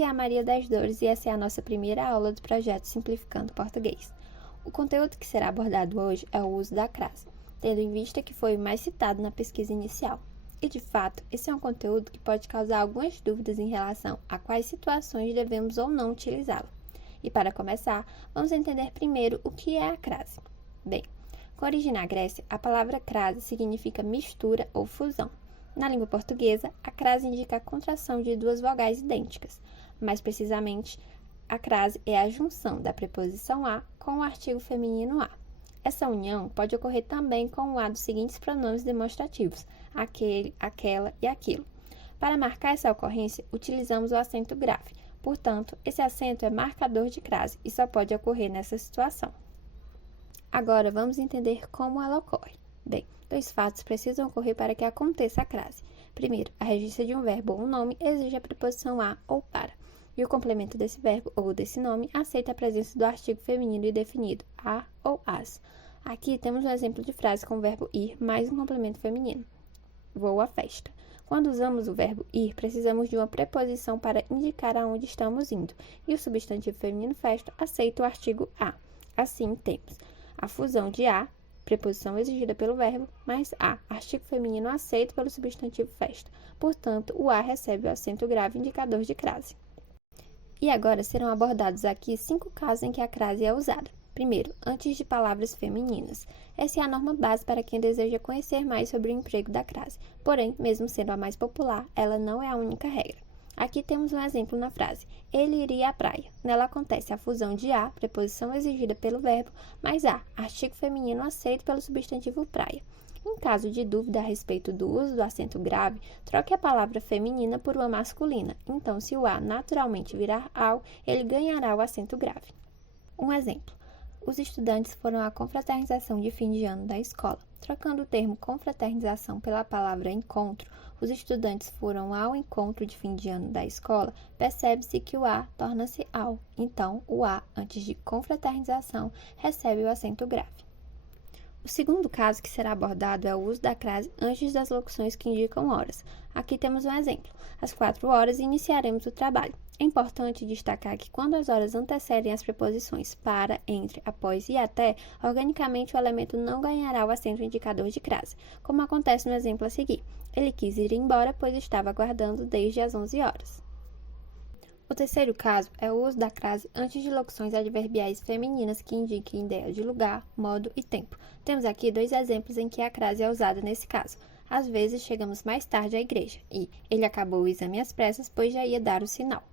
Aqui é a Maria das Dores e essa é a nossa primeira aula do projeto Simplificando Português. O conteúdo que será abordado hoje é o uso da crase, tendo em vista que foi o mais citado na pesquisa inicial. E, de fato, esse é um conteúdo que pode causar algumas dúvidas em relação a quais situações devemos ou não utilizá-la. E, para começar, vamos entender primeiro o que é a crase. Bem, com origem na Grécia, a palavra crase significa mistura ou fusão. Na língua portuguesa, a crase indica a contração de duas vogais idênticas. Mais precisamente, a crase é a junção da preposição a com o artigo feminino a. Essa união pode ocorrer também com o a dos seguintes pronomes demonstrativos: aquele, aquela e aquilo. Para marcar essa ocorrência, utilizamos o acento grave. Portanto, esse acento é marcador de crase e só pode ocorrer nessa situação. Agora, vamos entender como ela ocorre. Bem, dois fatos precisam ocorrer para que aconteça a crase. Primeiro, a regência de um verbo ou um nome exige a preposição a ou para, e o complemento desse verbo ou desse nome aceita a presença do artigo feminino indefinido, a ou as. Aqui temos um exemplo de frase com o verbo ir mais um complemento feminino. Vou à festa. Quando usamos o verbo ir, precisamos de uma preposição para indicar aonde estamos indo, e o substantivo feminino festa aceita o artigo a. Assim, temos a fusão de a, preposição exigida pelo verbo, mais a, artigo feminino aceito pelo substantivo festa. Portanto, o a recebe o acento grave indicador de crase. E agora serão abordados aqui 5 casos em que a crase é usada. Primeiro, antes de palavras femininas. Essa é a norma base para quem deseja conhecer mais sobre o emprego da crase. Porém, mesmo sendo a mais popular, ela não é a única regra. Aqui temos um exemplo na frase: ele iria à praia. Nela acontece a fusão de a, preposição exigida pelo verbo, mais a, artigo feminino aceito pelo substantivo praia. Em caso de dúvida a respeito do uso do acento grave, troque a palavra feminina por uma masculina. Então, se o a naturalmente virar ao, ele ganhará o acento grave. Um exemplo: os estudantes foram à confraternização de fim de ano da escola. Trocando o termo confraternização pela palavra encontro, os estudantes foram ao encontro de fim de ano da escola, percebe-se que o a torna-se ao. Então, o a, antes de confraternização, recebe o acento grave. O segundo caso que será abordado é o uso da crase antes das locuções que indicam horas. Aqui temos um exemplo: às 4 horas iniciaremos o trabalho. É importante destacar que quando as horas antecedem as preposições para, entre, após e até, organicamente o elemento não ganhará o acento indicador de crase, como acontece no exemplo a seguir. Ele quis ir embora, pois estava aguardando desde as 11 horas. O terceiro caso é o uso da crase antes de locuções adverbiais femininas que indiquem ideia de lugar, modo e tempo. Temos aqui 2 exemplos em que a crase é usada nesse caso. Às vezes chegamos mais tarde à igreja e ele acabou o exame às pressas, pois já ia dar o sinal.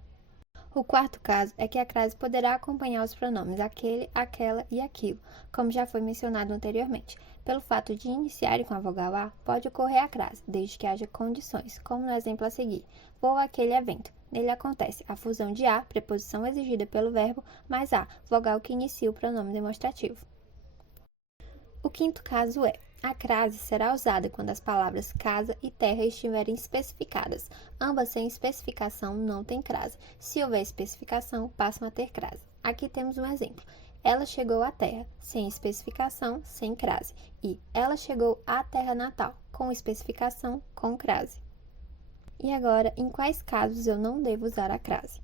O quarto caso é que a crase poderá acompanhar os pronomes aquele, aquela e aquilo, como já foi mencionado anteriormente. Pelo fato de iniciarem com a vogal a, pode ocorrer a crase, desde que haja condições, como no exemplo a seguir: vou àquele evento. Nele acontece a fusão de a, preposição exigida pelo verbo, mais a, vogal que inicia o pronome demonstrativo. O quinto caso é: a crase será usada quando as palavras casa e terra estiverem especificadas. Ambas sem especificação não têm crase. Se houver especificação, passam a ter crase. Aqui temos um exemplo: ela chegou à terra, sem especificação, sem crase. E ela chegou à terra natal, com especificação, com crase. E agora, em quais casos eu não devo usar a crase?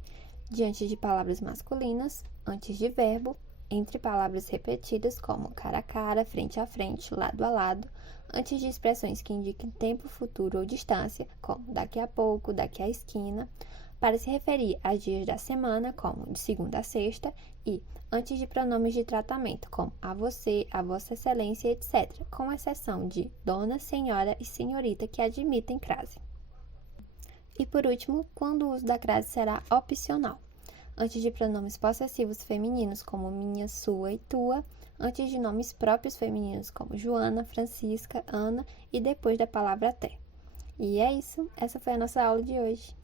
Diante de palavras masculinas, antes de verbo, entre palavras repetidas como cara a cara, frente a frente, lado a lado, antes de expressões que indiquem tempo, futuro ou distância, como daqui a pouco, daqui à esquina, para se referir a dias da semana, como de segunda a sexta, e antes de pronomes de tratamento, como a você, a vossa excelência, etc., com exceção de dona, senhora e senhorita, que admitem crase. E por último, quando o uso da crase será opcional. Antes de pronomes possessivos femininos como minha, sua e tua, antes de nomes próprios femininos como Joana, Francisca, Ana e depois da palavra até. E é isso, essa foi a nossa aula de hoje.